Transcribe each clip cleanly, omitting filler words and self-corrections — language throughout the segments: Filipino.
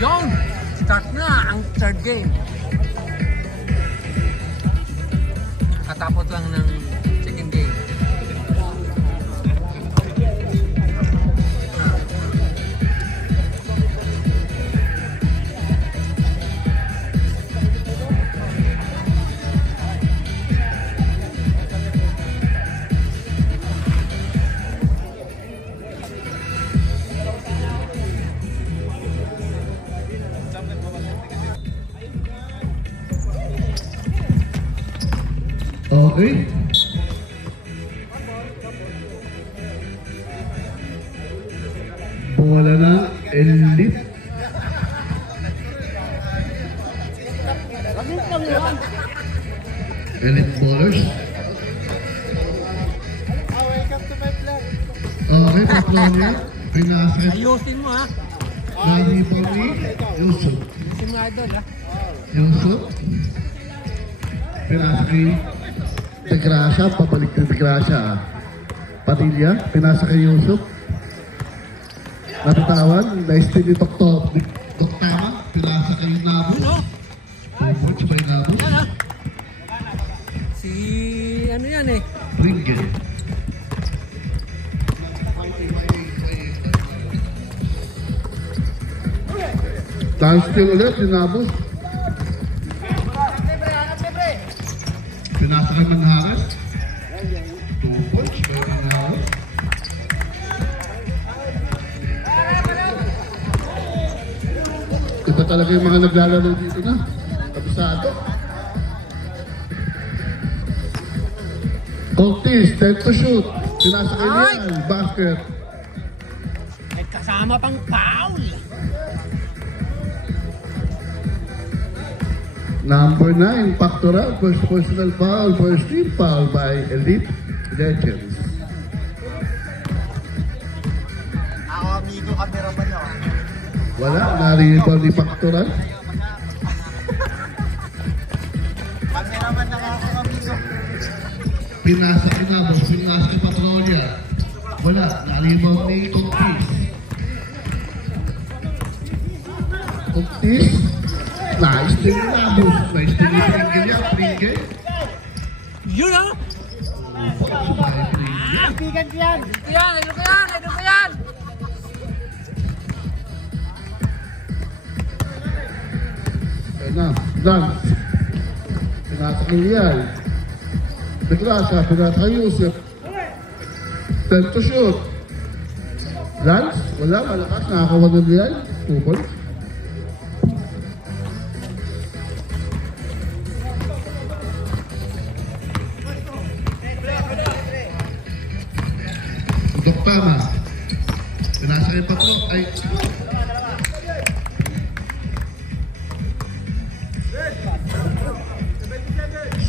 Yon! Start na ang third game. Katapos lang ng second game. Okay. Bola na Elite. Elite ballers. Welcome to my vlog. Okay, Patrone. Pinasakit. Ayusin mo ha. Lagi po ni Yusuf. Ayusin mo idol ha. Yusuf. Pinasakit. Degrasya, pabalik na Degrasya. Padilla, pinasa kay Yusuf. Natatawan, naistin ni Doktama, pinasa kay Nabos. Tubod, sabay Nabos. Si ano yan eh. Ringgit. Dahil still ulit, ni Nabos. Pinasa kay Manhares. Tubod, sabay Manhares. Iba talaga yung mga naglalaro dito na. Kabisado. Cortis, 10 to shoot. Pinasa kay Lian, basket. May kasama pang foul. Number 9, Pactoral, first personal foul, first team foul by Elite Legends. Ako amigo, camera ba niyo? Wala, na-rebound ni Pactoral. Cameraman na ako amigo. Pinasa kay Nabos, pinasa kay Patrolia. Wala, na-rebound ni Cortis. Cortis. Nice din yung Nabos. Nice din yung Pringle niya. Pringle. Yun ha. Ibigan ko yan. Ito yan, ito ko yan, ito ko yan. Ayun na, dance. Pinasa kay Lian. Degrasya, pinasa kay Yusuf. 10 to shoot. Dance, wala, malakas. Nakakawa na Lian. 2 points. Doktama. Pinasa kay Patro. Ay.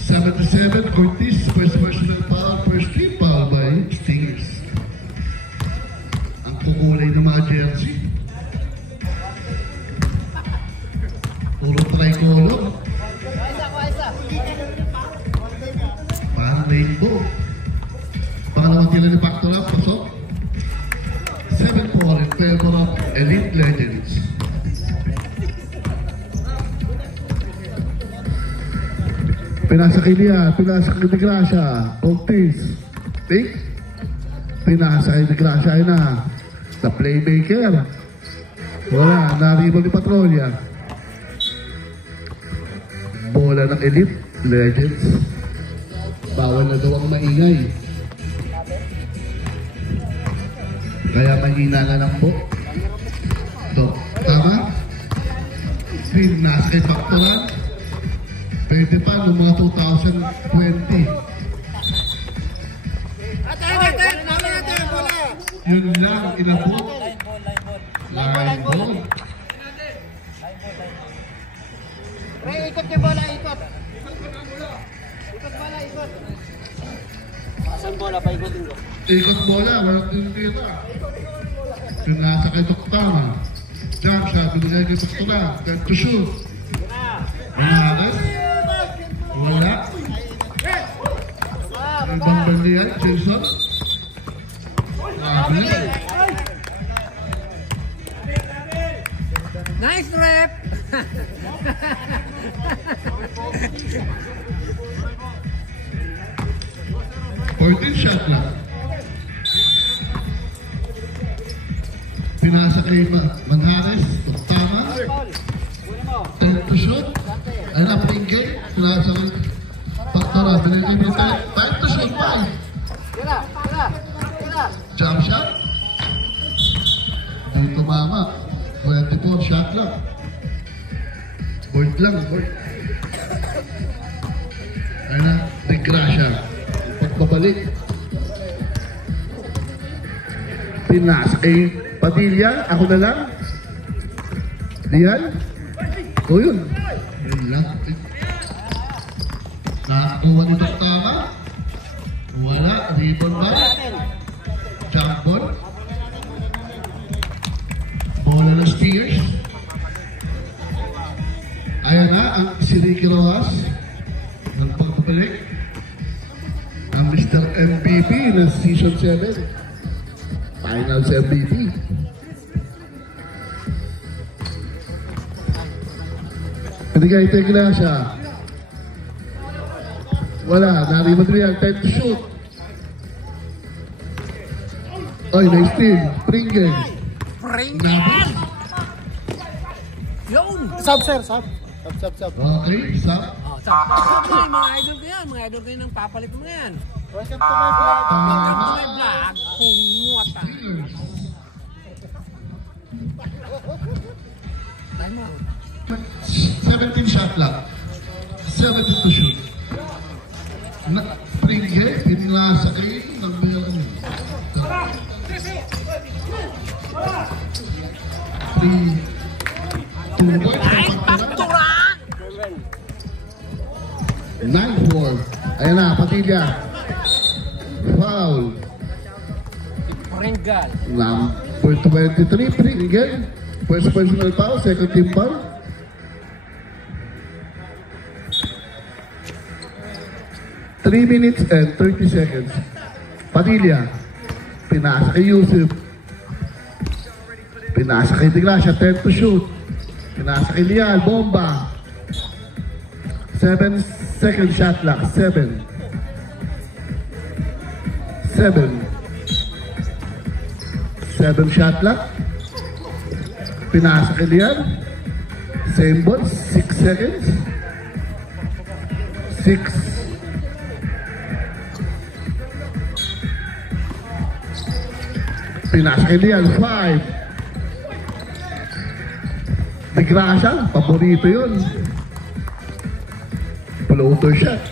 Seven to 7, Cortis, first personal foul, first team foul by Stingers. Ang kukulay ng mga jersey. Puro tricolor. Parang rainbow. Pangalawang tila ni Pactoral, pasok. 7-4 in favor of Elite Legends. Pinasa kay Lian, pinasa kay Degrasya, Cortis, take, pinasa kay Degrasya, ay na, sa playmaker, wala, na-rebound ni Patrolia. Bola ng Elite Legends, bawal na daw ang maingay, kaya mahina na lang po. So, tama? Pinasa kay Pactoral. Pwede pa noong mga 2020. Yun lang, inabot. Line ball. Pre, ikot yung bola, ikot. Ikot bola, ikot. Saan bola pa ikotin ko? Ikot bola, walang tinitira. Pinasa kay Doktama. Jump shot, binigay kay Doktama. 10 to shoot. Manhares. Wala. Ibang bandiyan, Jason. Grabe. Nice rep! 14 shot lang. Pinasa kay Manjares. Tama. Time to shoot. Ayun na, Pringle. Pinasa kay Pactora. Binigay time to shoot pa. Jump shot. Hindi tumama. 24 shot lang. Board lang, board. Ayun na, Degracia. Pagbabalik. Pinas kay Padilla. Ako na lang. Diyan. O yun. Yun lang. Nakakuha nito tama. Wala. Rebound ba? Jump ball. Bola ng Steers. Ayan na ang si Ricky Rojas. Ng pagbabalik. Ang Mr. MVP ng Season 7. Finals MVP. Pinigay tegla siya. Wala, nariman rin yan. Time to shoot. Oy, nice team. Pringle. Pringle! Yun! Sub, sir, sub. Sub. Okay, sub. Oh, sabi mga idol ko yan. Mga idol ko yung papalit mo yan. Welcome to my vlog. Welcome to my vlog. Pumuta. Time mo. 17 shot lang. 17 to shoot. Pringle, pinilasa kayo ng meron. 2 points. Ay, Pactora! 9-4. Ayan na, Padilla. Foul. Pringle. Number 23, Pringle. First personal foul, second team foul. Three minutes and 30 seconds. Padilla. Pinasa kay Yusuf. Pinasa kay Degracia, 10 to shoot. Pinasa kay Lial, bomba. 7 second shot clock, 7. 7 shot clock. Pinasa kay Lial. Same ball, 6 seconds. 6. Pinasa kay Lial, 5. Degracia, paborito yun. Floater shot.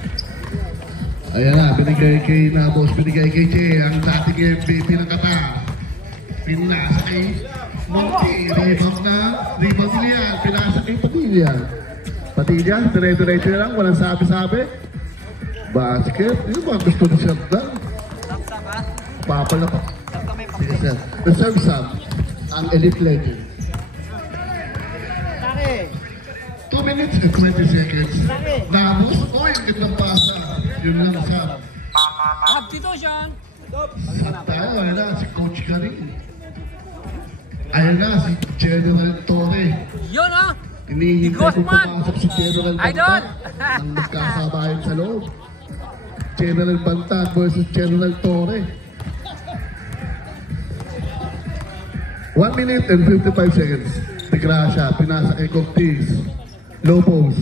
Ayan na, binigay kay Nabos, binigay kay Jay, ang dating MVP ng Qatar. Pinasa kay Monty, rebound ni Lial, pinasa kay Padilla. Padilla, dire-diretso na lang, walang sabi-sabi. Basket, yun ba gusto ni Sir Dan? Papala pa. Sige sir, reserve sub, ang elite legend. 2 minutes and 20 seconds. Nabos, oy, ang gandang pasa. Yun lang sub. Substitution. Tayo, ayan na, si Coach Karin. Ayan na, si General Torre. Yun oh. Hinihintay kung pumasok si General Idol! Bantag nang magkasabayan sa loob. General Bantag versus General Torre. 1 minute and 55 seconds. Degracia, pinasa kay Cortez. Low post.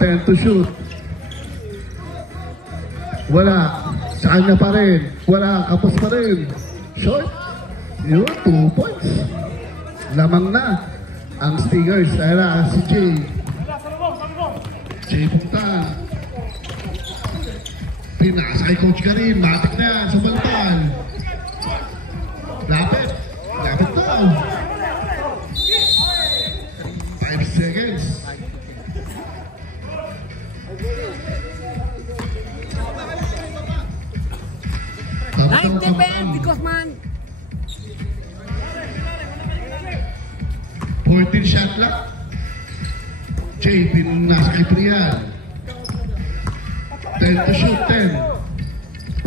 10 to shoot. Wala. Sa kanya pa rin. Wala. Kapos pa rin. Short. Yun, 2 points. Lamang na ang Stingers. Ayan na, si Jay. Jay Puntan. Pinasa kay Coach Karim. Matik na yan sa bantal. Lapit. Lapit na. 5 seconds. Nice defense, because man. 14 shot lang. Jay, pinasa kay Priyan. 10 to shoot, 10.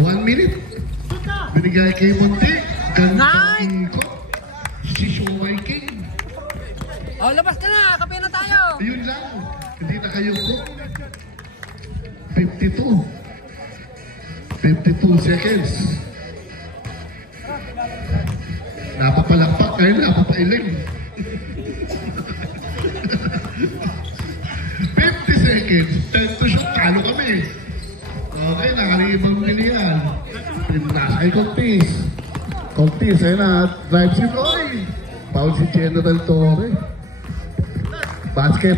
1 minute. Binigay kay Monte. Ganda Nice! ikot. Si Shumai King. Oh, labas. Labas ka na! Kape na tayo! Yun lang. Hindi na kayo ko. 52. 52 seconds. Napapalakpak kayo, napapailing. 50 seconds. 10 to shot. Talo kami. Okay, nakalibang nila yan. Nasa kay Contis. Contis, ayun na. Drive si Roy. Foul si General Torre. Basket.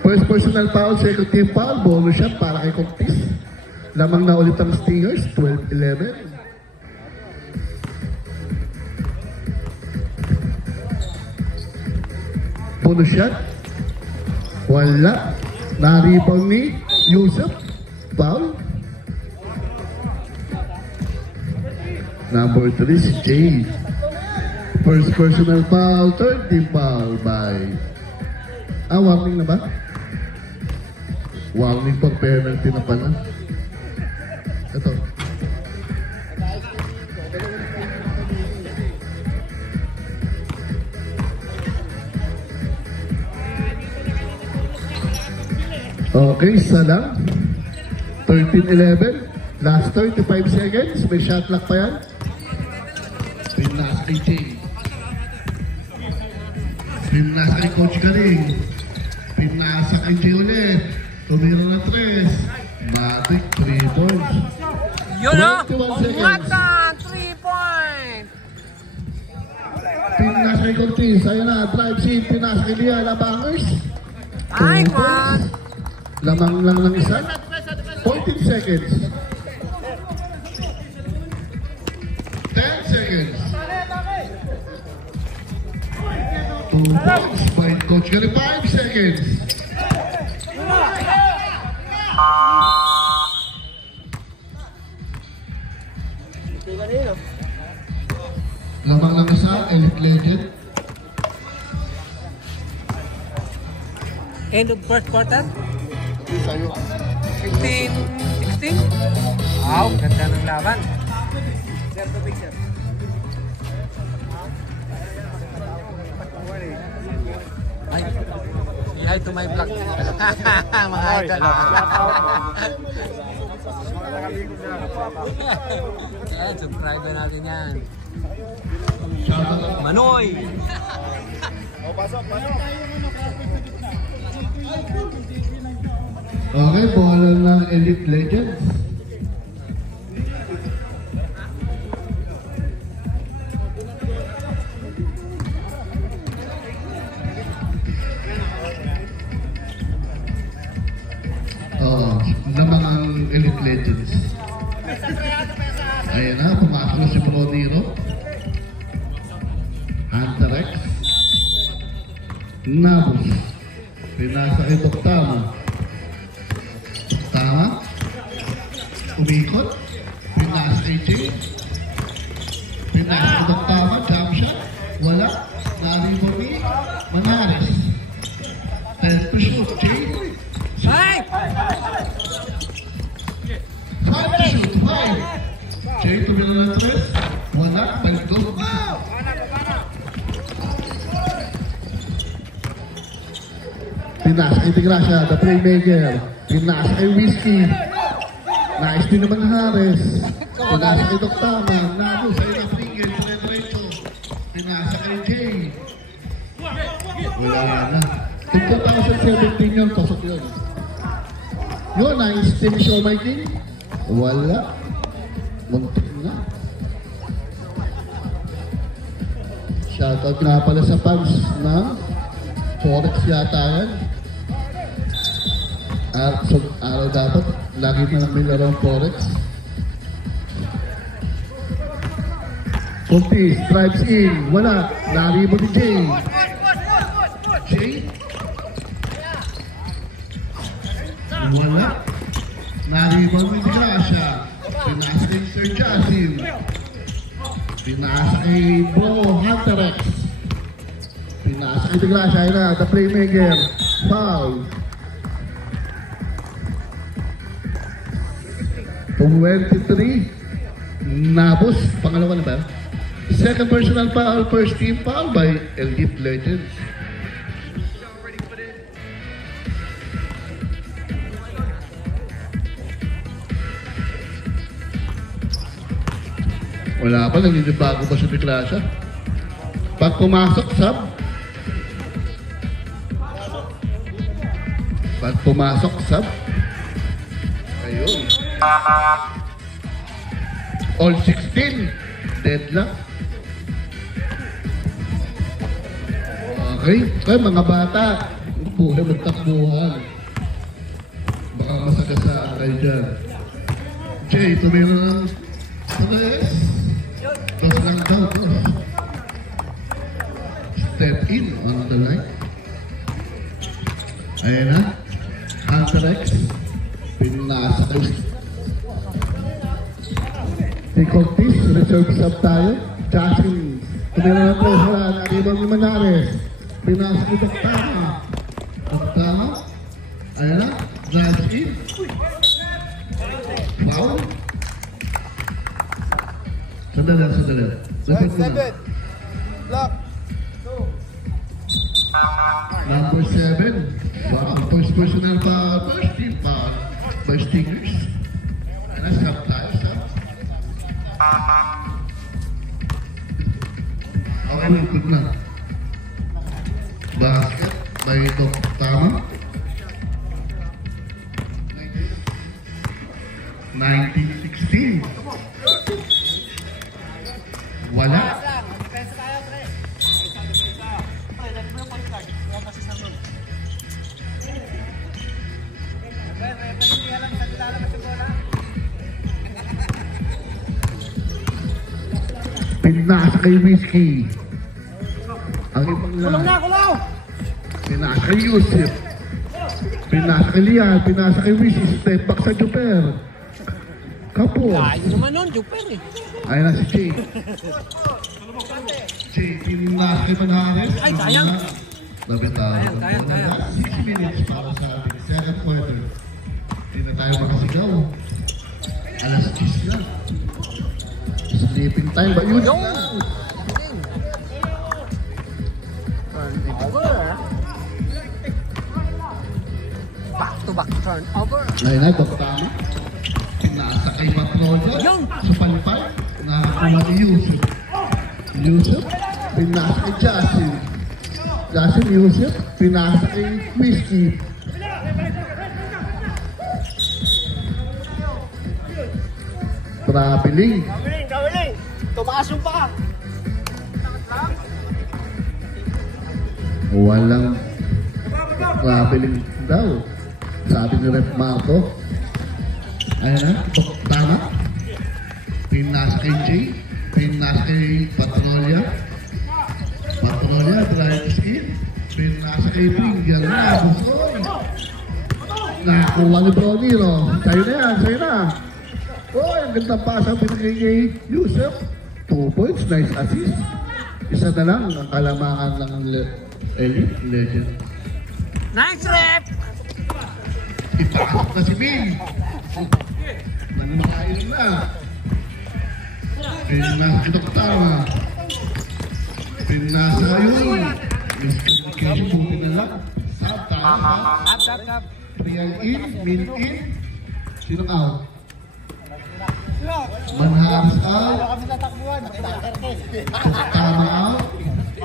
First personal foul, second team foul, bonus shot para kay Contis. Lamang na ulit ang Stingers, 12-11. Bonus shot. Wala. Na-rebound ni Yusuf. Foul. Number 3 si Jay. First personal foul, third team foul by... warning na ba? Warning for penalty na pala. Ito. Okay, isa lang. 13-11. Last 35 seconds. May shot clock pa yan. Pinasa kay Jay. Pinasa kay Coach Galing. Pinasa kay Jay ulit. Tumiro na 3. Matic, 3 points. Yun o! 21 seconds. Umata! 3 point! Pinasa kay Cortez. Ayun na, drive seat. Pinasa kay Lia. Labangers. Ay, 2 points. Lamang lang ng isa. 14 seconds. 10 seconds. 2 points by Coach Galing. 5 seconds. Lamang lang isa, Elite Legend. End of first quarter? Sa'yo. 15-16? Wow, ganda ng laban. Ay, say hi to my vlog. Mga idol. Yan, subscribe natin yan. Manoy! Okay, bola ng Elite Legends. Lamang ang Elite Legends. Ayan na, pumasok na si Broniro. Hunter X. Nabos. Pinasa kay Doktama. Tama. Umikot. Pinasa kay Jay. Pinasa kay Doktama. Jump shot. Wala. Naribo ni Manares. 10 to shoot. Jay. Ay! 5 to shoot. 5. Jay tumira ng 3. Wala. 5 to. Pinasa kay Tigrasya, the playmaker. Pinasa kay Whiskey. Nice din naman Harris. Pinasa kay Doktama. Nabo sa ina Pringles. Retrecho. Pinasa kay Jay. Wala na. 2017 yun, pasok yun. Yun, nice team show my king. Wala. Muntik na. Shoutout nga pala sa fans na Forex yata yan. Araw dapat, lagi na lang may larong Forex. Cortez, drives in, wala. Naribo ni Jay. Jay? Wala. Naribo ni Gracia. Pinasa kay Sir Jasim. Pinasa kay Bro Hunter X. Pinasa kay Gracia, ayun na, the playmaker. Foul. 23. Nabos, pangalawa na ba? Second personal foul, first team foul by Elite Legends. Wala pa, naninibago pa si Declasia. Pag pumasok, sub. Pag pumasok, sub. Ayun. All 16. Deadlock. Okay. Kaya mga bata, buhay magtakbuhan. Baka masagasaan kayo dyan. Jay, tumira ng Tres. Dos lang daw. Step in on the line. Ayan na. Hunter X. Pinasa kayo. Take on this. Reserve sub tayo. Justin. Tumira na po. Wala. Nakibang ni Manares. Pinasa kayo. Taktama. Taktama. Ayan na. Drive in. Foul. Sandali. Reset mo na. Block. Number 7. Wow, first personal foul, first team foul by Stingers. And that's up tayo, sub. Okay, good na. Basket by Tama. 19-16. Wala. Depensa tayo, pre. Pre, let's block on card. Huwag kasi sa roll. Pre, hindi alam sa kilala mo sa bola. Pinasa kay Whiskey. Ang ibang Kulong na, kulong! Pinasa kay Yusuf. Pinasa kay Lian. Pinasa kay Whiskey. Step back sa Juper. Kapos. Ayun naman nun, Juper eh. Ayan na si Jay. Jay, pinasa kay Manares. Ay, sayang. Sayang. 6 minutes para sa ating second quarter. Hindi na tayo makasigaw. Alas 10 na. Sleeping time ba? Yun Yung! lang. Back to back turnover. Ayun na, tama. Pinasa kay Matroja. Yung! Supalpal. Nakakuha ni Yusuf. Yusuf. Pinasa kay Jasin. Jasin, Yusuf. Pinasa kay Whiskey. Traveling. Gawiling! Tumaas yung paa! Walang traveling daw. Sabi ni Rep Marco. Ayun na, tama. Pinasa kay Jay. Pinasa kay Patrolia. Patrolia, drive skin. Pinasa kay Pringle. Nabusoy. Nakakuha ni Broniro. Sa'yo na yan, sa'yo na. Oh, ang gandang pasa pinagay kay Yusuf. 2 points, nice assist. Isa na lang ang kalamangan ng Elite Legend. Nice rep! Ipasok na si Bill. Nanumakain na. Pinasa kay Doktama. Pinasa yun. Miscommunication, buti na lang. Sab, tama. Up. Real in, min in. Sinong out? Manharas out. Kami tatakbuhan. Doktama out.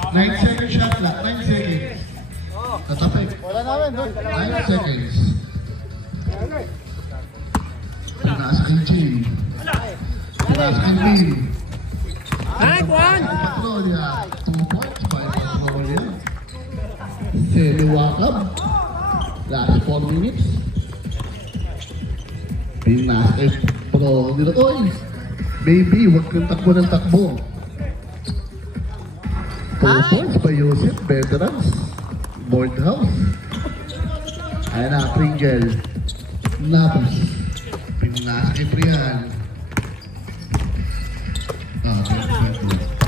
9 second shot lang. 9 seconds. Tatapik. Wala namin, doon. 9 seconds. Pinasa kay Jay. Pinasa kay Bill. Nice one! Patrolia. 2 points by Patrolia. Semi Wakab. Last 4 minutes. Pinasa kay Pro nila. Oy! Baby, huwag kang takbo ng takbo. 2 points by Yusuf. Veterans. Board house. Ayan na, Pringle. Napos. Pinasa kay Priyan.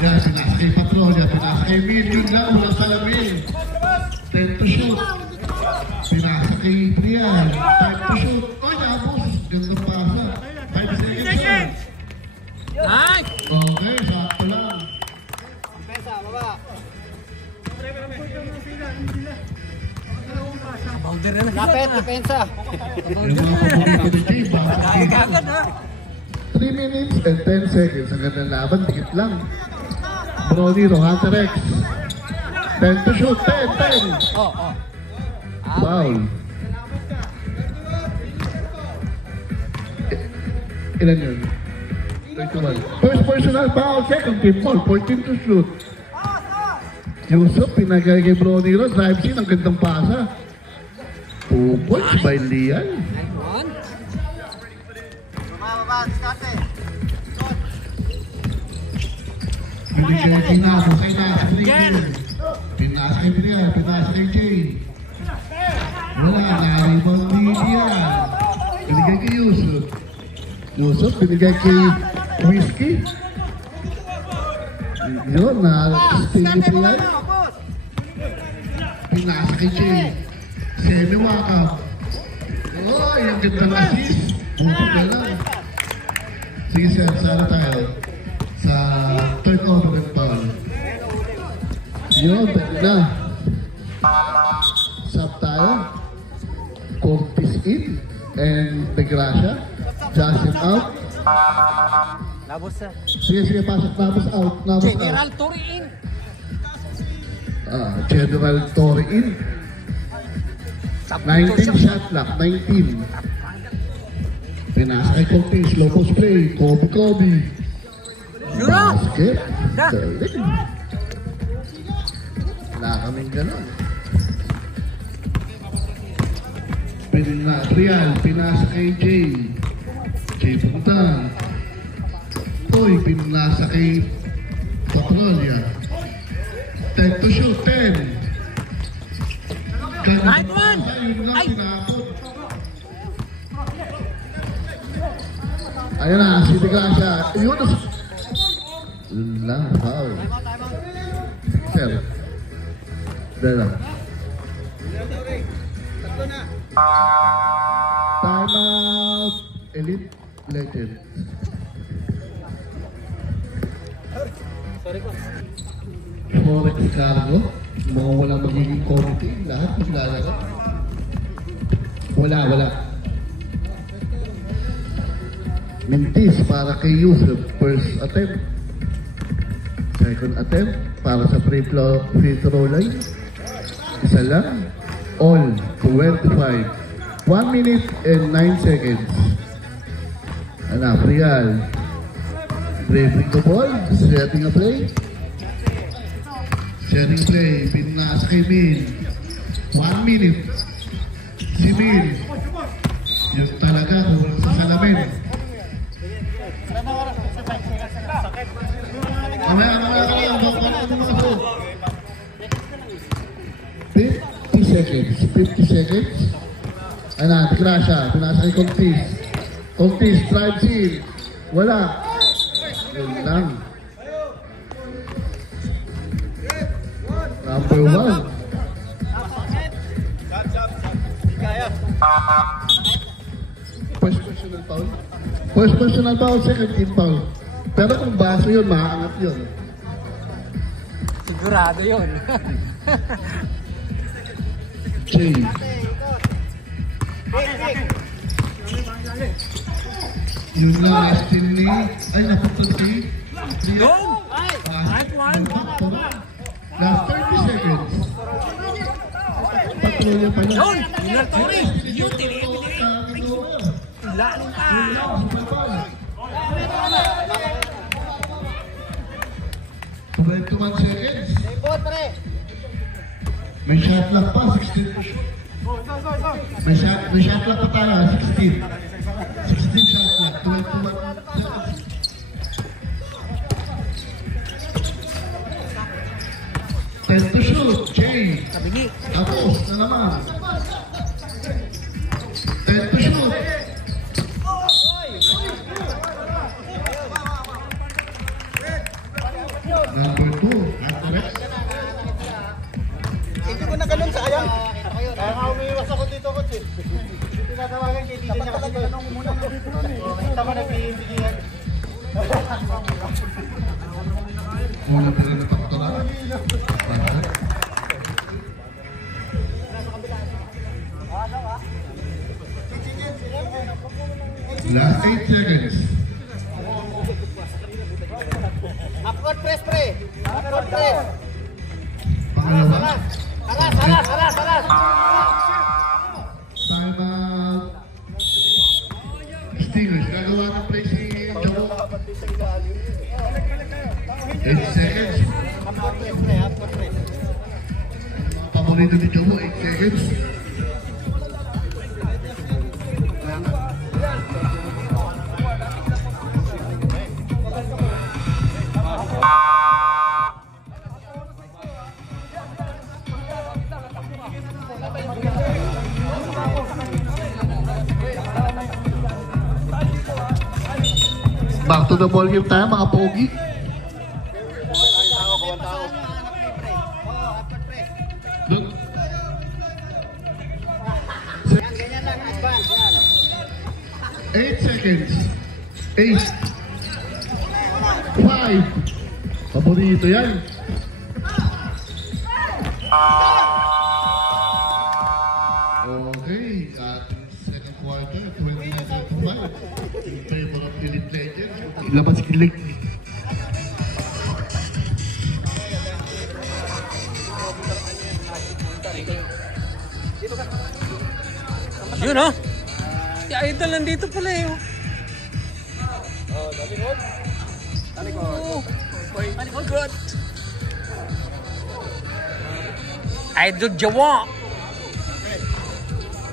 Yan, pinasa kay Patrolia. Pinasa kay Min. Yun lang, walang salamin. 10 to shoot. Pinasa kay Priyan. 5 to shoot. Ay, napos. Ganda pasa. 5 depensa. Yung mga paborito ni Jay, Ay, kagad ha. 3 minutes and 10 seconds. Ang ganda ng laban, dikit lang. Broniro, Hunter X. 10 to shoot, 10. Oh, oh. Foul. Ilan yun? 21. First personal foul, second team foul, 14 to shoot. Yusuf, pinagay kay Broniro, drive in, ang gandang pasa. 2 points by Lian. Bumababa, diskarte. Binigay kay Nasa, kay Nasa, pinasa kay Brian, pinasa kay Jay. Wala, naribang ni Lian. Binigay kay Yusuf. Yusuf, binigay kay Whiskey. Yun, na-stay kay Brian. Pinasa kay Jay. Semi-wakap. Oh, yung gandang assist. Buti ka lang. Sige sir, sana tayo sa third over and foul. Yun, pwede na. Sub tayo. Cortis in and Pegracia. Justin out. Labos sa. Sige, pasok. Nabos out. General Toriin. General Torre in. 19 shot clock, 19. Pinasa kay Cortis, low post play, Kobe. Yura! Basket. Galing. Wala kaming gano'n. Real, pinasa kay Jay. Jay punta. Toy, pinasa kay Patrolia. 10 to shoot, 10. Right one! Ay! Ayun na, si Degracia. Yun na. Yun lang, foul. Sir. Dahil lang. Time out. Elite Legend. Forex Cargo. Mga walang magiging committee. Lahat maglalaro. Wala. Mentis para kay Yusuf. First attempt. Second attempt para sa free throw line. Isa lang. All 25. 1 minute and 9 seconds. Anak, Real. Driving the ball. Setting a play. Setting play. Pinasa kay Min. 1 minute. Si Min. Yung talaga kung sa salamin. Mamaya ka lang. 50 seconds. 50 seconds. Ayan, Degracia. Pinasa kay Cortis. Cortis, drives in. Wala. Yun lang. Number 1. First personal foul. First personal foul, second team foul. Pero kung baso yun, makaangat yun. Sigurado yun. Jay. Yung last team ni... Ay, napunta si... Yun! Right one! Last 30 seconds. Patrolya pa na. Yun! General Tori! Yun! Lalo ka! 21 seconds. May shot clock pa, 16 to shoot. May shot clock pa tayo, 16. 16 shot clock, 21 seconds. Ten to shoot, Jay. Kabigi! Tapos na naman. 10 to shoot. Number 2, Atrex. Hindi ko na ganun, sayang. Kaya nga umiiwas ako dito, coach. Tinatawagan kay Dito niya kasi ganun muna. Kita mo nag-iibigihan. Muna pa rin napakatalaan. Last 8 seconds. Upward press, pre. Upward press. Pangalawa. Alas. Time out. Stingers, gagawa ng play si Jabo. 8 seconds. Upward press, pre. Upward press. Paborito ni Jabo, 8 seconds. Back to the ball game tayo mga pogi. Look. Ganyan lang, advance. 8 seconds. 8. 5. Paborito yan. Okay, second quarter, 29-25. In favor of Elite Legends. Ilabas kilig. Yun oh. Si Idol nandito pala eh. Talikod. Good. Idol Jawa.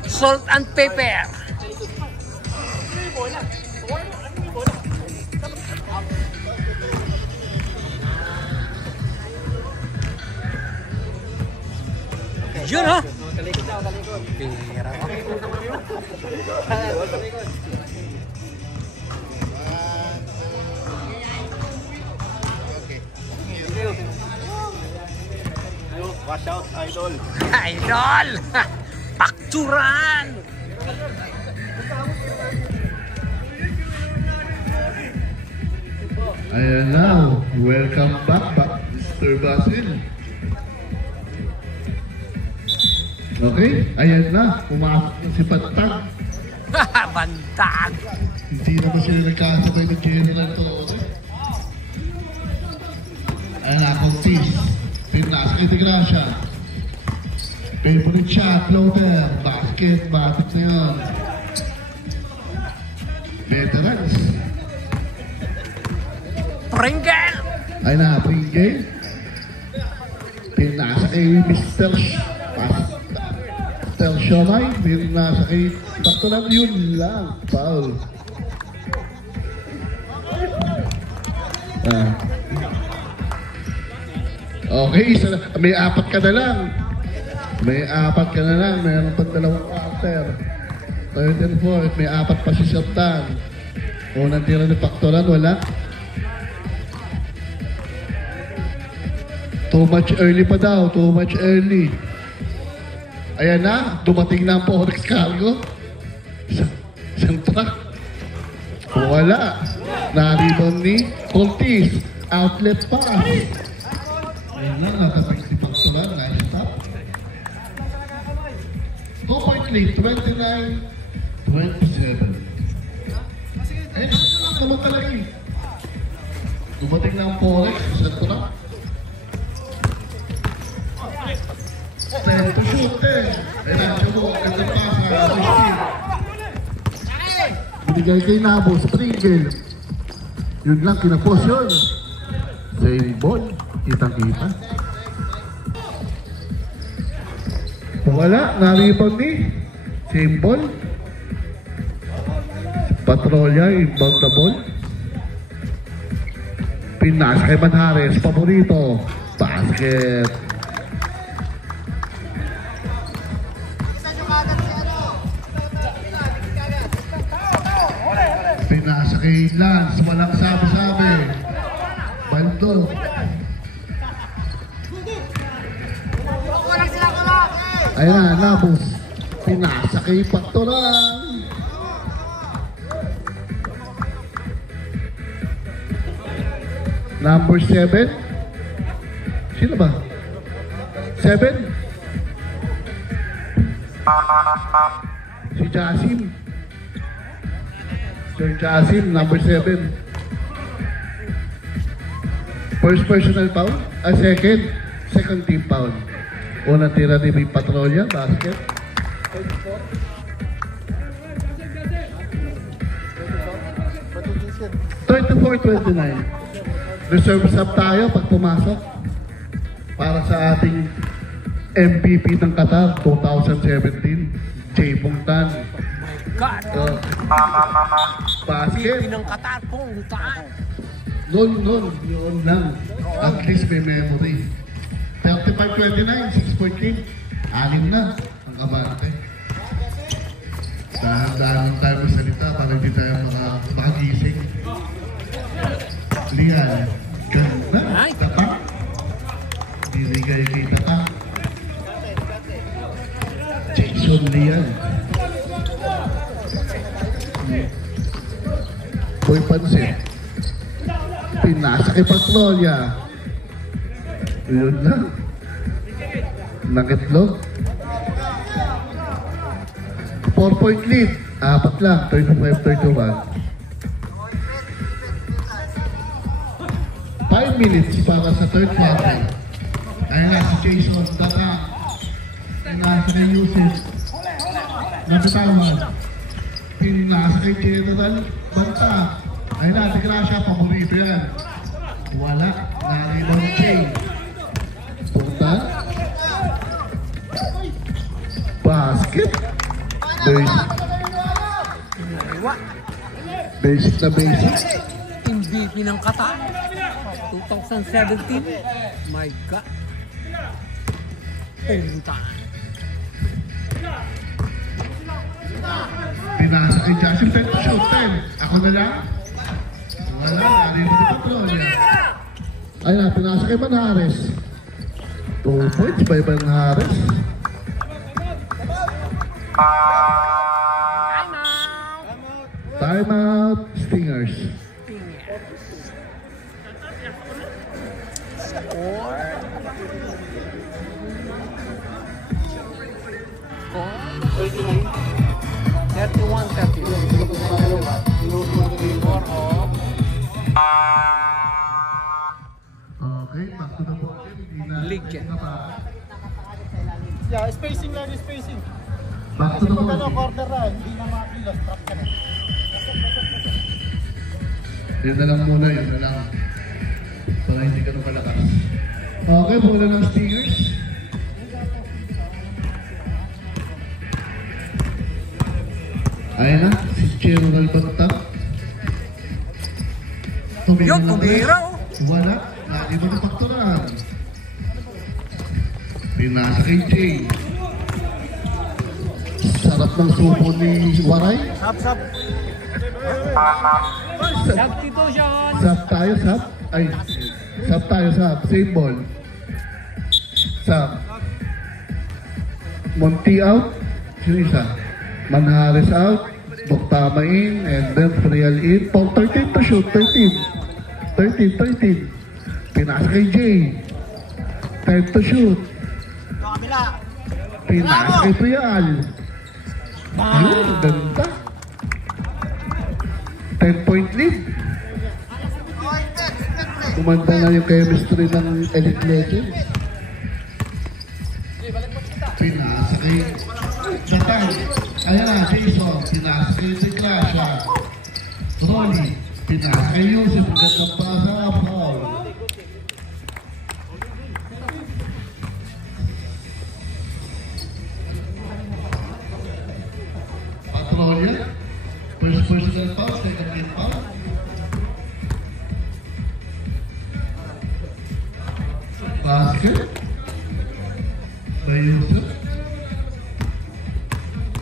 Salt and pepper. Yun oh. Pira oh. Watch out, Idol. Idol! Pakturan! Ayan now, welcome back, Mr. Basil. Okay, ayan na, pumasok na si Pantag. Bantag! Hindi naman sila nagkasabay ng General Torre. Ayan na, Contis. Pinas kay Tigrasya. Favorite shot, floater. Basket, batik na yun. Veterans. Pringle! Ayan na, pregame. Pinasa kay Mr. Shomay. Pinasa kay Takto lang yun lang. Foul. Okay, may apat ka na lang. Mayroon pang dalawang quarter. Third and fourth, may apat pa si Shoptan. Unang tira ni Paktolan, wala. Too much early pa daw, too much early. Ayan na, dumating na ang Forex Cargo. Isang truck. Wala. Naribon ni Contis. Outlet pass. Ayan na, nakapag si Paktolan. Nice stop. 2-point lead, 29-27. Ayan, naman talaga eh. Dumating na ang Forex. Isang truck. Time to shoot eh. Ayan, Jabo, gandang pasa. Binigay kay Nabo, Springle. Yun lang, kinapos yun. Same ball, kitang-kita. Wala, naribang ni. Same ball. Patrolya, inbound the ball. Pinas kay Manhares, paborito. Basket. Pinasa kay Lance, walang sabi-sabi. Bando. Ayan na, Nabos. Pinasa kay Paktolan. Number 7. Sino ba? 7? Si Jasim. Sir Jasim, number 7. First personal foul? Second team foul. Unang tira ni May Patrolya, basket. 34-29. Reserve sub tayo pag pumasok. Para sa ating MVP ng Qatar 2017, Jay Bungtan. God! Basket. Ng Qatar pong taan. Noon, yun lang. At least may memory. 35-29, 6-point lead. Anim na ang kabante. Dahan-dahan tayo masalita para hindi tayo makagising. Lian, ganda. Tapak. Dirigay kay Tapak. Jason Lian. Boy Pansin. Pinasa kay Patrolya. Yun lang. Nakitlog. 4-point lead. 4 lang. 35-31. 5 minutes para sa third quarter. Ayun na si Jason Tata. Pinasa kay Yusuf. Natatawad. Pinasa kay General Banta. Ayun na si Gracia. Paborito yan. Wala. Narimon Jay. Punta. Basket. Basic na basic. MVP ng Qatar. 2017. My God. Puntaan. Pinasa kay Joshua. 10 to shoot. 10. Ako na lang. Wala. Narimon ni Patrolya. Ayun, pinasa kay Manhares. 2 points by Manhares. Time out. Stingers. Score. 31-30. Okay, back to the ball. League yan. Yeah, spacing lang, spacing. Back to the Pag ball. ano, quarter na, hindi na makilos, trap ka na. Yun na lang muna, yun na lang. Para hindi ka napalakas. Okay, muna ng Stingers. Ayan na, si General Banta. Yun, tumira oh. Wala, lagi ba ng pakturan? Pinasa kay Jay. Sarap ng supo ni Waray. Sap. Substitution. Sap tayo, sap. Ay, sap tayo, sap. Same ball. Sap. Monty out. Sino isa? Manhares out. Buktama in. And then Frial in. Paul 13 to shoot. 13. Pinasa kay Jay. 10 to shoot. Pinasa kay Frial. Yun, ganda. 10-point lead. Kumanda na yung chemistry ng Elite Legends. Pinasa kay Datay. Ayan na, Jason. Pinasa kay Gracia. Ronnie. Pinasa kay Yusuf. Gandang pasa. Paul. Patrolya. First personal foul. Second team foul. Basket. Kay Yusuf.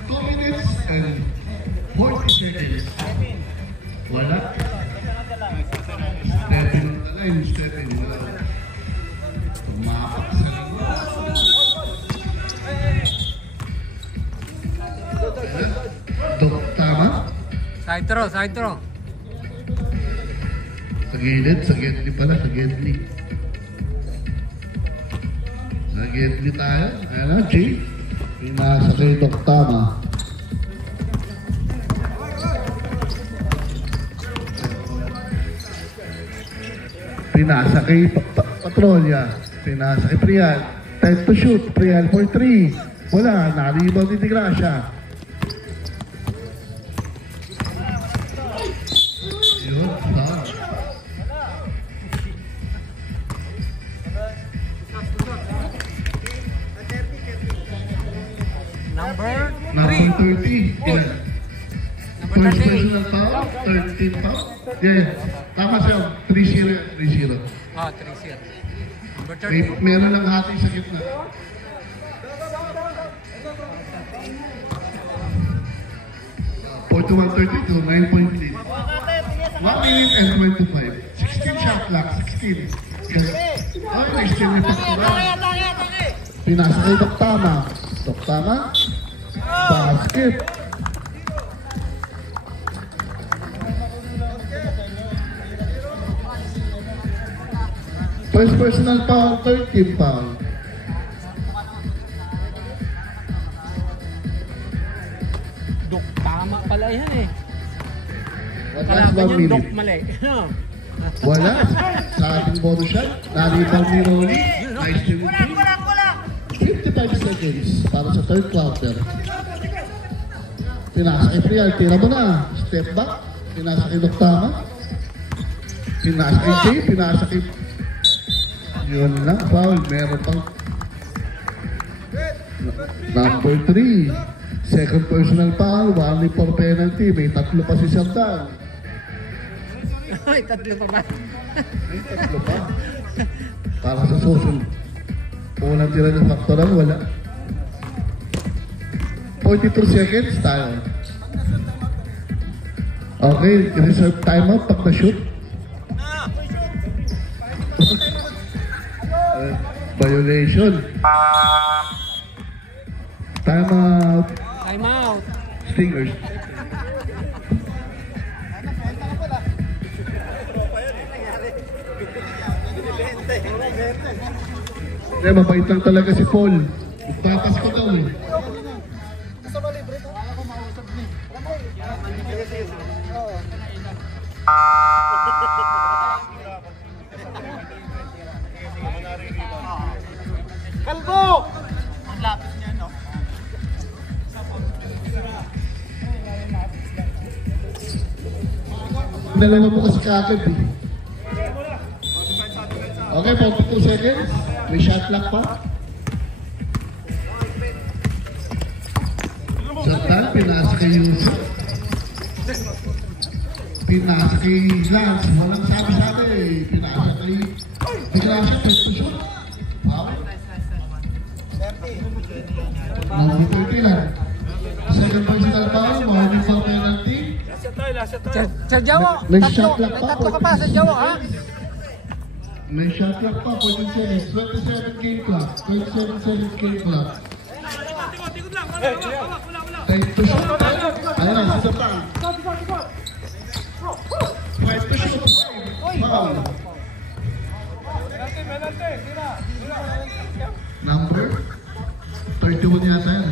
2 minutes and 40 seconds. Wala. Stepping on the line. Stepping. Tumapak sa Dok, tama? Side throw. Sa gilid, sa Gedli pala, sa Gedli. Sa Gedli tayo. Ayan na, Jay. Pinasa kay Dok, tama. Pinasa kay Patrolya. Pinasa kay Prial. Time to shoot. Prial for 3. Wala. Naribaw ni De Gracia. Yun. Number Number 3. 30. Yeah. Number First 30. personal foul. 13 foul. Yeah. Tama sa'yo. 3-0. 3-0. Ah, 3-0. Number Meron lang hati sa gitna. To 132, 9-point lead. 1 minute and 25. 16 shot clock, 16. Oh, next year may pagkura. Pinasa kay Doktama. Doktama. Basket. First personal foul, 13 foul. Tama pala yan eh. Last Kalaban 1 yung dok minute. mali. Wala. Sa ating bonus shot, naribaw ni Rolly. Nice to meet you. 55 seconds para sa third quarter. Pinasa kay Prial, tira mo na. Step back. Pinasa kay Doktama. Pinasa kay Jay, pinasa kay... Yun lang, foul. Meron pang... Number 3. Second personal foul, 1 for penalty. May tatlo pa si Sardan. Ay, tatlo pa ba? May tatlo pa. Para sa susunod. Unang tira ng faktoran, wala. 42 seconds tayo. Okay, reserve timeout pag na-shoot. Violation. Timeout. Time out. Stingers. Hindi, mabait lang talaga si Paul. Magpapas ko daw eh. Kalbo! Ang lapis niya, no? Dalawa mo kasi kagad eh. Okay, 42 seconds. May shot clock pa. Sartan, pinasa kay Yusuf. Pinasa kay Lance. Walang sabi-sabi eh. Pinasa kay... Pinasa kay Yusuf. Number 30 lang. Second personal foul, morning for penalty. Sa Jawo, May tatlo. shot clock May pa. tatlo ka pa sa Jawo, ha? May shot clock pa, 14 seconds. 27 game clock. 27 seconds game clock. Time to shoot. Ano na, sa pa. Time to shoot. Foul. Number 31 yata yan.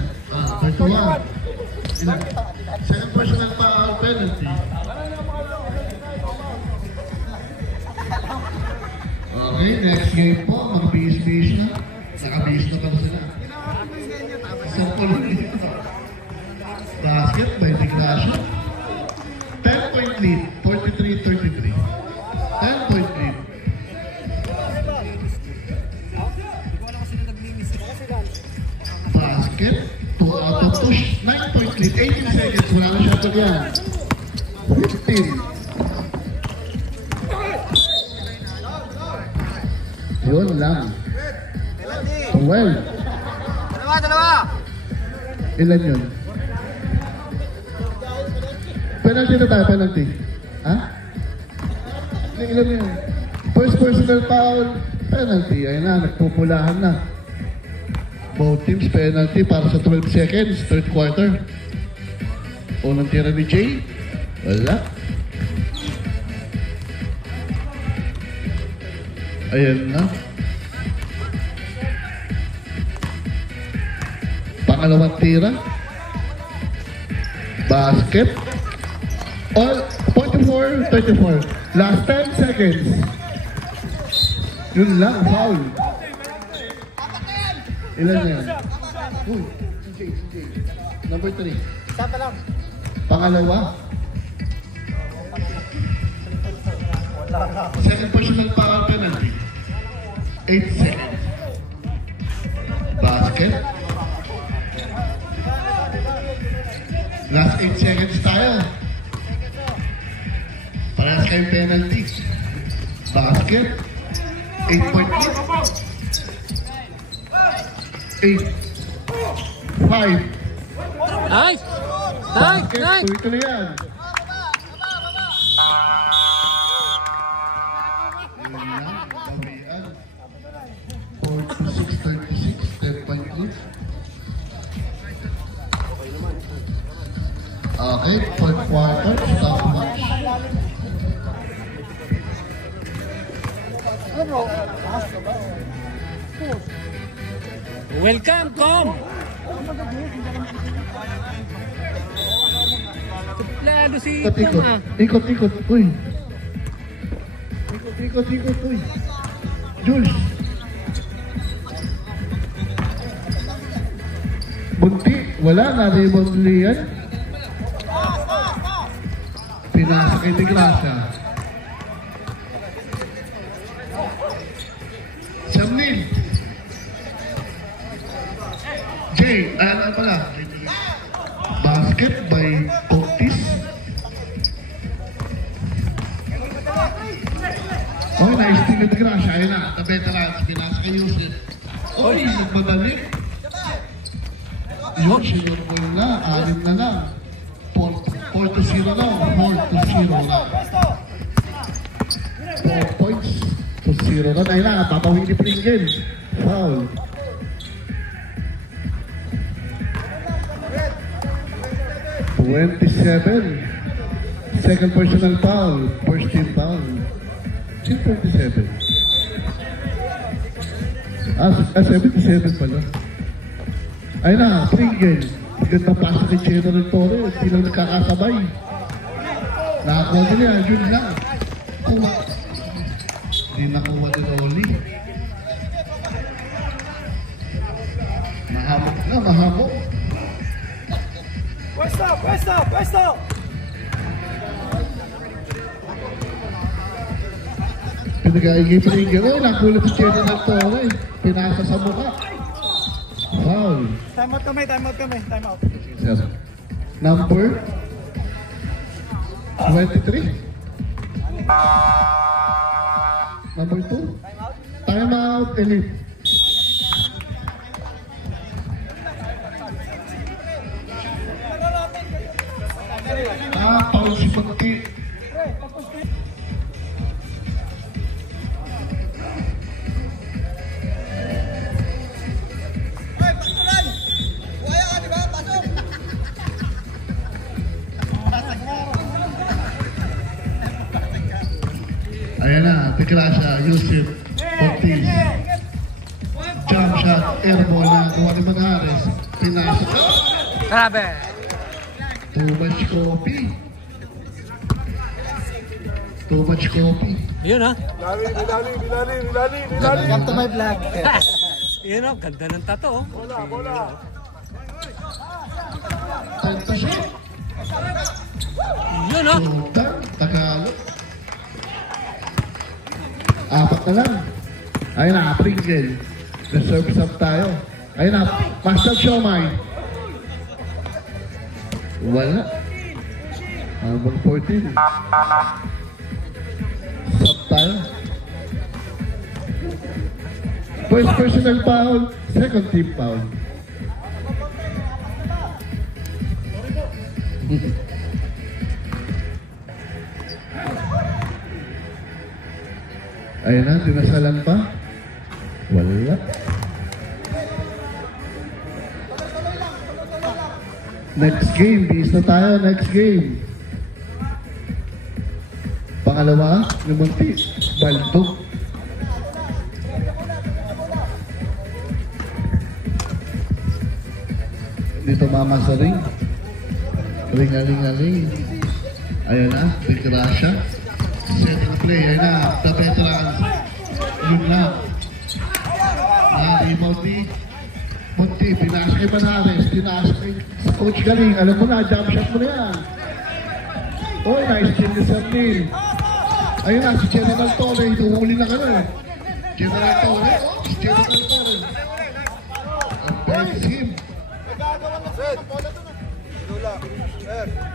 31. Second personal foul penalty. Okay, next game po. Mag-base-base na. Naka-base na pala sila. Basket by De Gracia. 10-point lead. 43-33. 10-point lead. Basket. 2 out of 2. 9-point lead. 18 seconds. Wala na shot yan. 15. Yun lang. 12. Dalawa. Ilan yun? Penalty na tayo, penalty. Ha? Ilan yun? First personal foul, penalty. Ayun na, nagpupulahan na. Both teams penalty para sa 12 seconds, third quarter. Unang tira ni Jay. Wala. Ayan na. Pangalawang tira. Basket. All 44-34. Last 10 seconds. Yun lang, foul. Ilan na yan? Uy, CJ. Number 3. Isa pa lang. Pangalawa. Second personal foul penalty. 8 seconds. Basket. Last 8 seconds tayo. Parehas kayong penalty. Basket. 8 point lead. 8. 5. Nice! Nice! Basket. Nice! Tuloy-tuloy yan. Yun lang, bawian. 46-36, 10 point lead. Okay, fourth quarter, stop match. Welcome, Kom! Suplado si Kom ah. Ikot. Uy. Ikot. Uy. Jules. Bunti. Wala na. Raymond Lian. Pinasa kay Tigrasa. Samnil. Jay. Ano pala? Basket by Otis. Oh, nice thing na Tigrasa. Ayun na. Tabeta lang. Pinasa kay Yusuf. Oh, nagmadali. Yun, senior ball na. 6 na lang. 4-0 lang. 4-0 lang. 4 points to 0 lang. Ayun na. Papawin ni Pringles. Foul. Second personal foul. First team foul. 27. 77 pala. Ayun na, Pringles. Ganda pasok kay General Torres. Hindi lang nagkakasabay. Nakakuha nila. Yun lang. Kuha. Hindi nakuha ni Rolly. Mahamok. Pwesto! Pinag-aigay Pringles. Oh, nakuha si General Torres. Pinasa sa mukha. Foul. Time out kami. Number 23. Number 2. Time out, Elite. Foul si Pagki. Ayan na, Tigrasa, Yusuf, Ortiz. Jump shot, airball na, kuha ni Manhares. Pinasok. Grabe! Too much coffee. Yun ha? Welcome to my vlog. Yun oh, ganda ng tato oh. Bola. 10 to shot. Yun oh. Tagalog. 4 na lang. Ayun na, Pringles. Reserve up tayo. Ayun na, Master Shomai. Wala. Habang 14. Stop tayo. First personal foul, second team foul. Ayun na, dinasalan pa. Wala. Next game, bis na tayo, next game. Pangalawa, lumunti, Baldog. Dito mama sa ring. Ring. Ayun na, Tigrasa. Setting play, ayun na, the veterans. Yun lang. Monty, pinasa kay Manares, pinasa kay Coach Galing. Alam mo na, jump shot mo na yan. Oh, nice kill ni Sardin. Ayun na, si General Torre, hinuhuli na ka na. General Torre, si General Torre. Ang best him.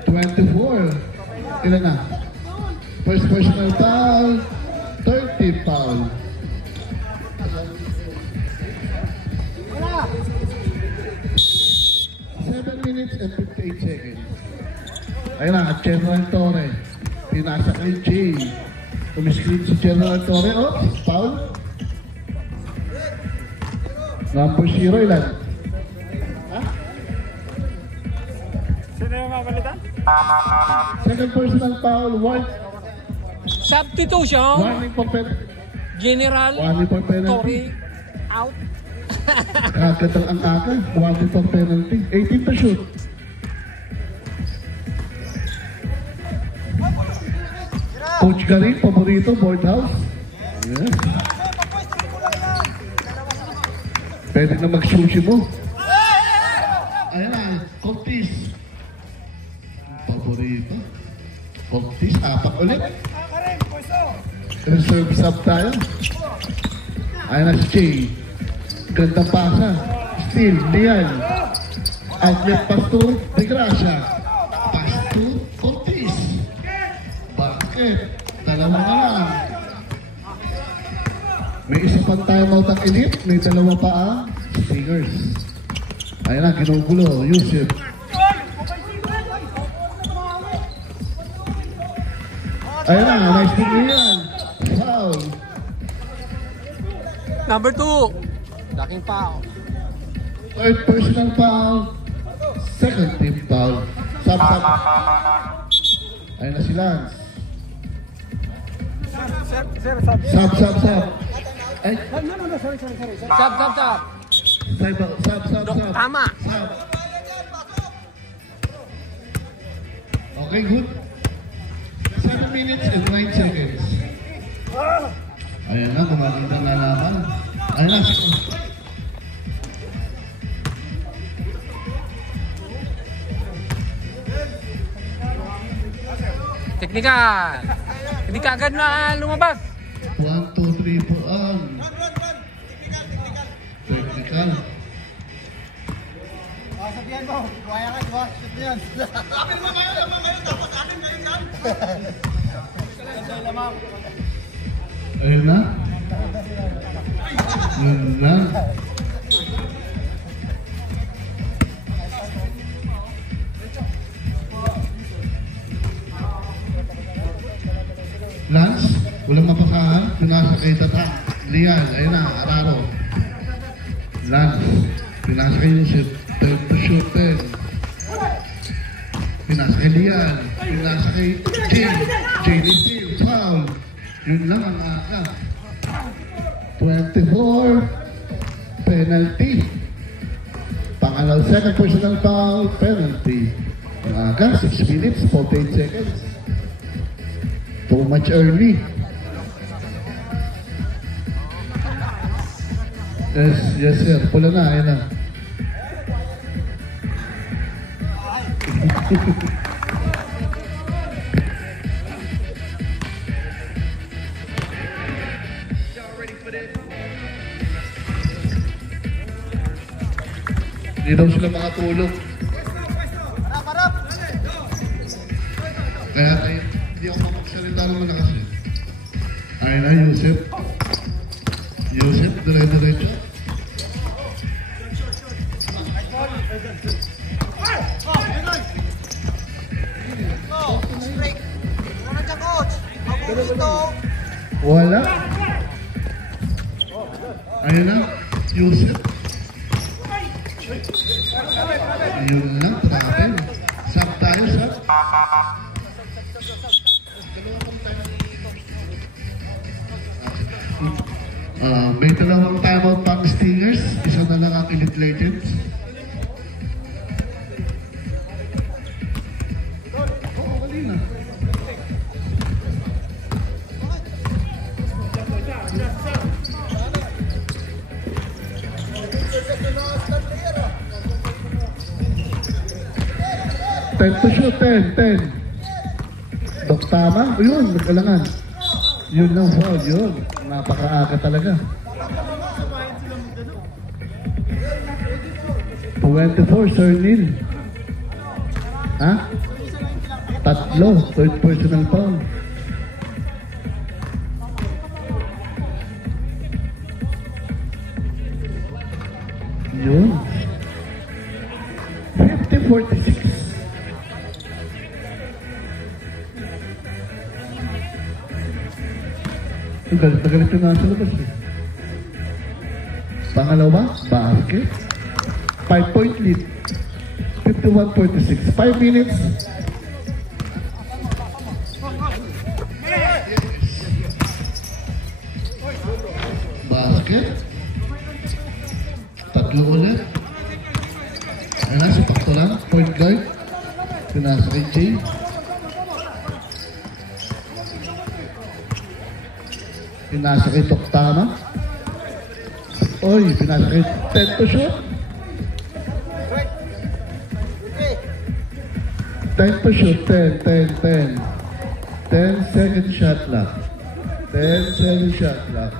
24. Ilan na? First personal foul, 30 foul. 7 minutes and 58 seconds. Ayun na, General Torre. Pinasa kay Jay. Tumiscreen si General Torre. Oh, foul. Number 0, ilan? Ha? Sino yung mapalitan? Second personal foul, Substitution. warning for penalty. General Warning for penalty. Torre out. Kagad ang aga. Warning for penalty. 18 to shoot. Coach Garin, paborito, board house. Yes. Pwede na mag-sushi mo. Ayan na, Cortis. Paborito. Cortis, apak ulit. Reserve sub tayo. Ayan na si Jay. Ganda pasa. Steal, Lian. Outlet pass to De Gracia. Pass to Cortis. Basket. Dalawa na lang. May isa pang timeout ang Elite. May dalawa pa ang Stingers. Ayan na, ginugulo. Yusuf. Ayan na, nice to Lian. Foul. Number 2. Daking foul. Third personal foul. Second team foul. Sub. Ayun na si Lance. Sub. Ay, Sub. sub. Tama. Sub. Okay, good. 7 minutes and 9 seconds. Ayan na, kumagandang lalaban. Ayan na, Teknikal. Hindi ka agad na lumabas. 1, 2, 3, 4, on. Technical. Sabihan mo, kaya ka, diba? Sabihan. Akin mo kayo, lamang kayo, tapos akin ngayon yan. Lamang. Ayun na. Yun na. Lance, walang mapasahan. Pinasa kay Tata. Lian, ayun na, Araro. Lance, pinasa kay Yusuf. Third to shoot 10. Pinasa kay Lian. Pinasa kay Jay. Jay Steele, foul. Yun lang ang aka. 24. Penalty. Pangalaw, second personal foul. Penalty. Ang aka, 6 minutes, 48 seconds. Too much early. Yes sir. Pula na, ayan na. Hindi daw sila makatulog. Kaya tayo, hindi ako makapagsalita naman na kasi. Ayun na, Yusuf. Yusuf, dire-diretso. Wala. Ayun na, Yusuf. Ayun lang, travel. Sab tayo, sab. May dalawang timeout pang Stingers. Isa na lang ang Elite Legends. Oo, kanina. 10 to shoot, 10. Dok tama? Yun, nagkalangan. Yun lang, foul, yun. Napakaaga talaga. 24, Sir Neil. Ha? Tatlo, third personal foul. Yun. 50-46. Galit na galit yung nasa labas eh. Pangalawa, basket. 5-point lead. 51-46. 5 minutes. Basket. Tatlo ulit. Ayan na, si Pakto lang. Point guard. Pinasa kay Jay. Pinasa kay Toktama. Oy, pinasa kay Ted to shoot. 10 to shoot. 10. 10 second shot left. 10 second shot left.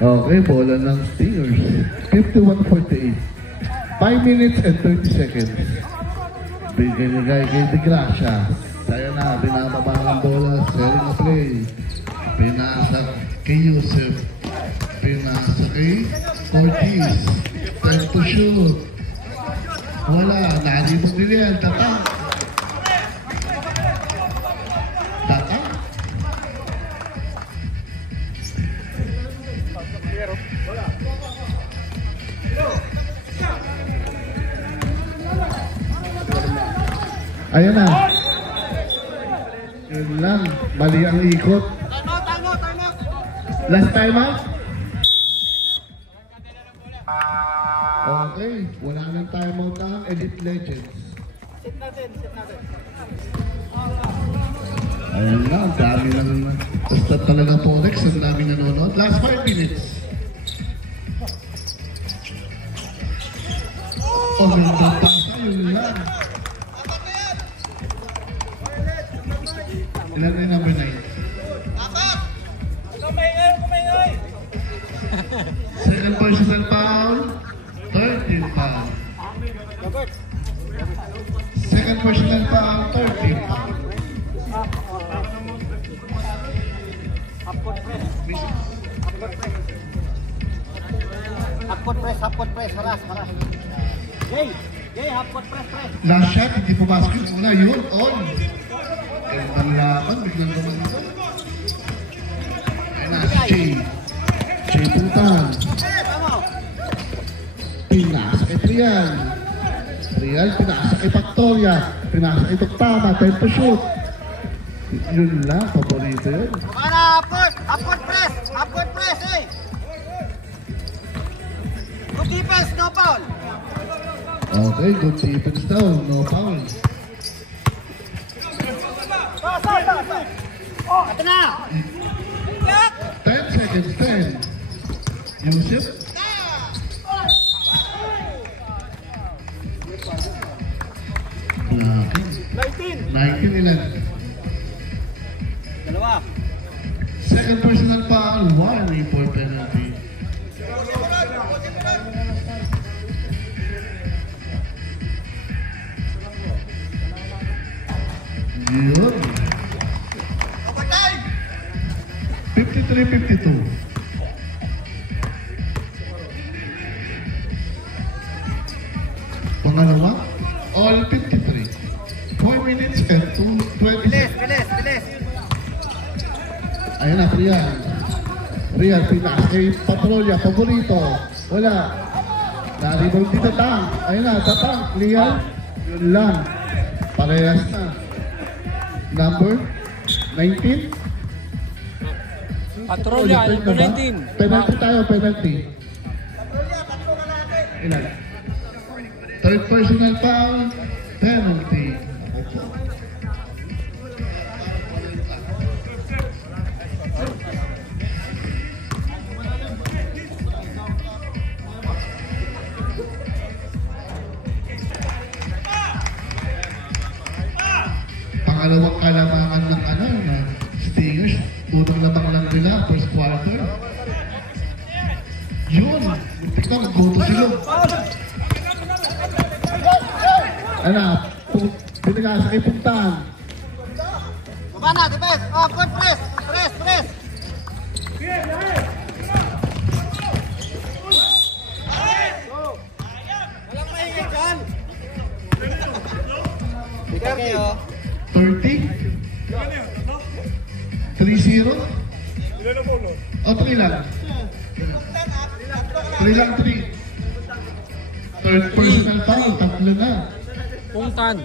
Okay, bola ng Stingers. 51-48. 5 minutes and 30 seconds. Bigay kay De Gracia. Saya na, binababa ang bola. Selling a play. Pinasa kay Yusef. Pinasa kay Cortez. 10 to shoot. Wala, nalibog nila yan. Tatang. Ayan na. Yun lang. Mali ang ikot. Time out. Last time out? Okay. Wala nang time out ang Elite Legends. Sit natin. Ayan na. Ang dami na naman. Basta talaga Forex. Ang dami nanonood. Last 5 minutes. Ganda pasa. Yun lang. Ilan na yung number 9? Kumay! Second personal foul, 13 foul. Second personal foul, 13 foul. Half court press. Haras. Jay, half court press. Last shot, hindi pumasok yung una. Yun, on. Ang laban, biglang gumanda. Ayun na, si Jay. Jay Puntan. Pinasa kay Trial. Pinasa kay Factoria. Pinasa kay Toktama. 10 to shoot. Yun lang, paborito yun. Half court press, eh. Good defense, no foul. Okay, good defense daw. No foul. Ito na! 10 seconds, 10. Yusuf. Blocking. 19 ilan. Dalawa. Second personal foul, 1 for penalty. Yun. 53-52. Pangalawa, all 53. 4 minutes and 20 seconds. Bilis. Ayun na, Rian, pinas kay Patrolya, paborito. Wala. Naribang di Tatang. Ayun na, Tatang, Rian. Yun lang. Parehas na. Number 19. Patrolya, number 19. Penalty tayo, penalty. Ilan? Third personal foul, penalty. Yun! Ito, nag-goto sila. Ano? Pinagasakay puntahan. Baba na, defense. Oh, good press. Press, press. Walang maingay dyan. Bigyan kayo. 30? 3-0? O, 3 lang. 3 lang, 3. Third personal foul, 3 na. Pungtan.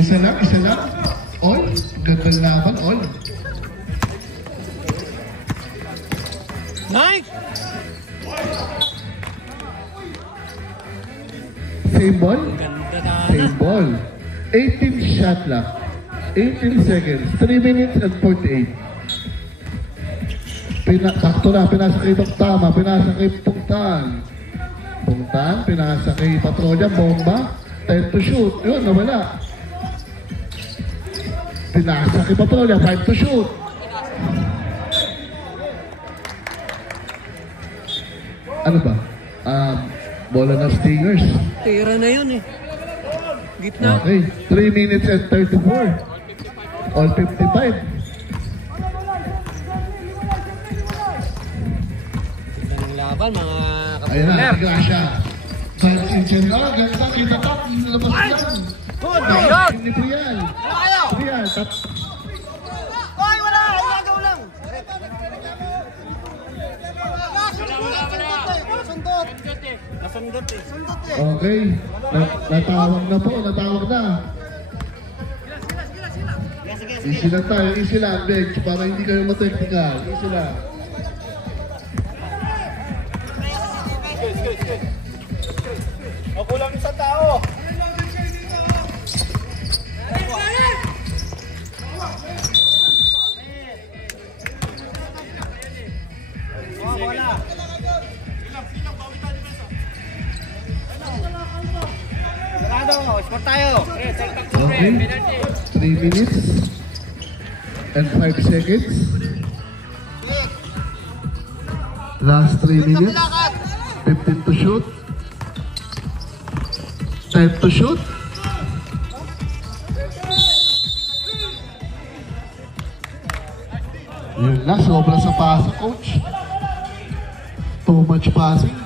Isa lang, isa lang. All. Gandang laban, all. Nice! Same ball? Ganda na. Same ball. 18 shot lang. 18 seconds. 3 minutes and 48. Sakto na, pinasa kay Tama, pinasa kay Pungtan. Pungtan, pinasa kay Patrolya, bomba. 10 to shoot. Yun, nawala. Pinasa kay Patrolya, 5 to shoot. Ano ba? Bola ng Stingers. Tira na yun eh. Gitna. Okay, 3 minutes and 34. All 55. Ganda ng laban mga Ayan na, kapiler. Gracia. Five inches na, ganda, kita tap, nilabas yan. Good! Hindi po yan. Ayaw. Hindi yan, tap. Hoy, wala. Ilagaw lang. Sundot. Nasundot eh. Sundot eh. Okay, natawag na po, natawag na. Easy lang tayo, easy lang, bench, para hindi kayo matechnical. Easy lang. O, kulang isang tao. Wala. Sarado, sport tayo. Okay, 3 minutes and 5 seconds. Last 3 minutes. 15 to shoot. 10 to shoot. Yun na, sobra sa pasa, coach. Too much passing.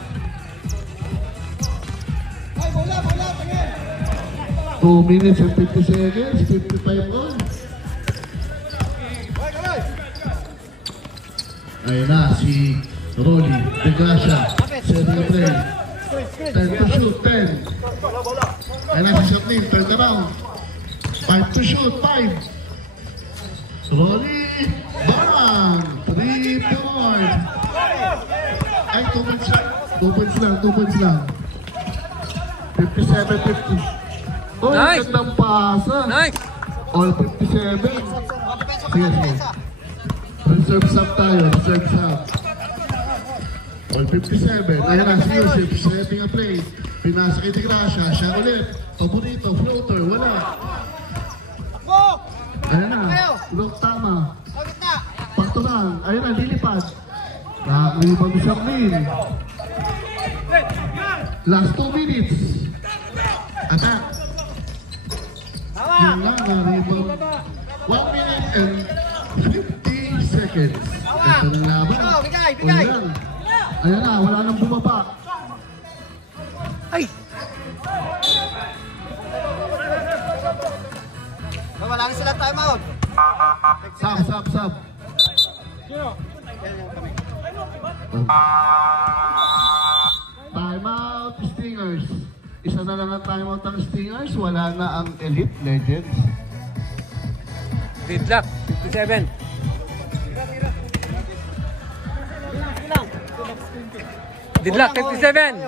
2 minutes and 50 seconds, 55 on. Ayun na, si Rolly De Gracia, setting a play. 10 to shoot, 10. Ayun na si Shatlin, turn around. 5 to shoot, 5. Rolly, bang! 3 points. Ay, 2 points lang. 2 points lang, 2 points lang. 57-50. Oh, Nice! gandang pasa. Nice! All 57. Sige, sige. Reserve sub tayo, reserve sub. All 57. Ayan na, si Yusuf, setting a play. Pinasa kay Tigrasya, siya ulit. Paborito, floater, wala. Ayan na, look tama. Pagturang, ayan na, lilipad. Nakakalipan mo siya clean. Last 2 minutes. Attack. Yan lang, na-rebound. 1 minute and 50 seconds. Ito ng laban. Bigay, bigay. Ayan. Ayan na, wala nang bumaba. Ay! Wala lang sila time out. Sub. Time out, Stingers. Isa na lang ang time out ng Stingers. Wala na ang Elite Legends. Deadlock, 57. Deadlock, 57.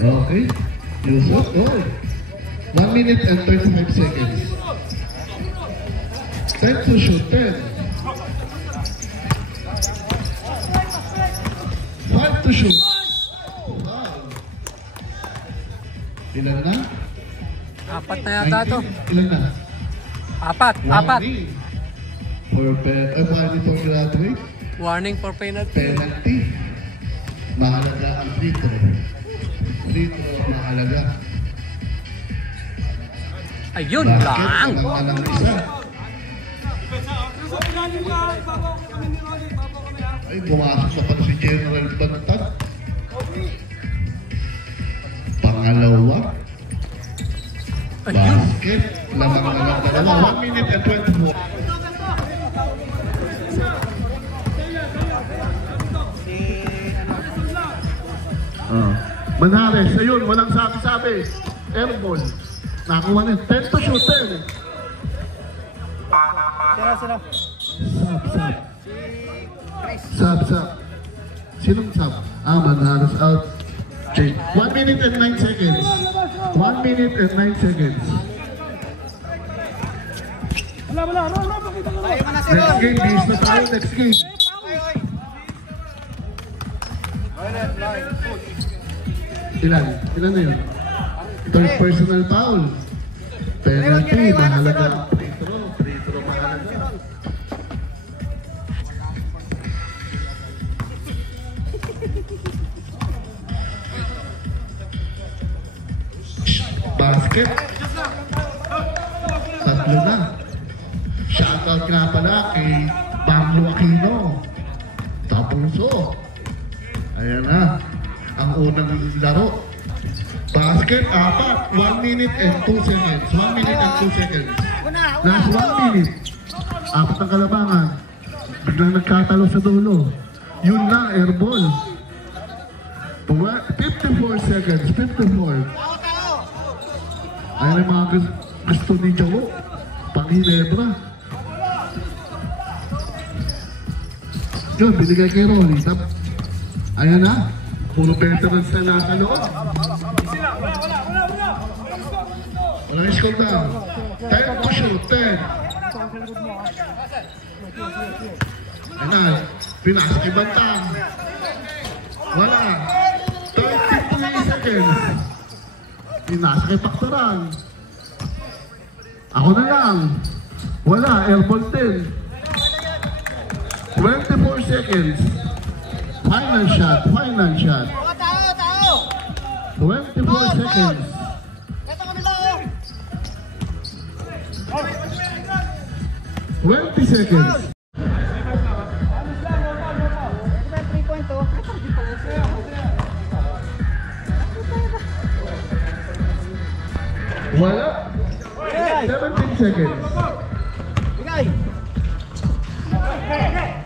Okay. Yusuf, go. 1 minute and 35 seconds. 10 to shoot, 10. 5 to shoot. Wow. Ilan na? 4 na yata to. Ilan na? 4. Warning for graduate. Warning for penalty. Penalty. Mahalaga ang free throw. Free throw ang mahalaga. Ayun Basket, lang. lang isa. Ay, bumasok na pala si General Bantat. Pangalawa. Ayun. Basket. Lamang na lang dalawa. 1 minute and 24. Manhares, ayun, walang sabi-sabi. Airball. Nakuha na 10 to shoot, 10. Sino? Sab. Sinong sab? Manhares out. 1 minute and 9 seconds. 1 minute and 9 seconds. Next game, bis na tayo. Next game. Ilan na yun? Third personal foul. Penalty, mahalaga. Free throw mahalaga. Basket. 3 na. Shoutout nga pala kay Pablo Aquino. Tapuso. Ayan na. Ang unang laro. Basket, 4. 1 minute and 2 seconds. 1 minute and 2 seconds. Last 1 minute. 4 ang kalabangan. Biglang nagkatalo sa dulo. Yun na, airball. 54 seconds. 54. Ayan ang mga gusto ni Joe. Pang-Hinebra. Yun, binigay kay Ronnie. Ayan na. Puro veterans na nasa loob. Walang score down. 10 to shoot, 10. Ayan na. Pinasa kay Bantang. Wala. 33 seconds. Pinasa kay Paktaran. Ako na lang. Wala. Airball 10. 24 seconds. Final shot. 24 seconds. 20 seconds. Wala. 17 seconds.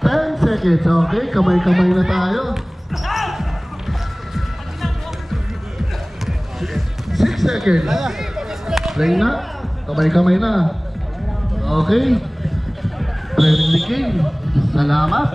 10 seconds. Okay, kamay-kamay na tayo. 6 seconds. Play na. Kamay-kamay na. Okay. Friendly game. Salamat.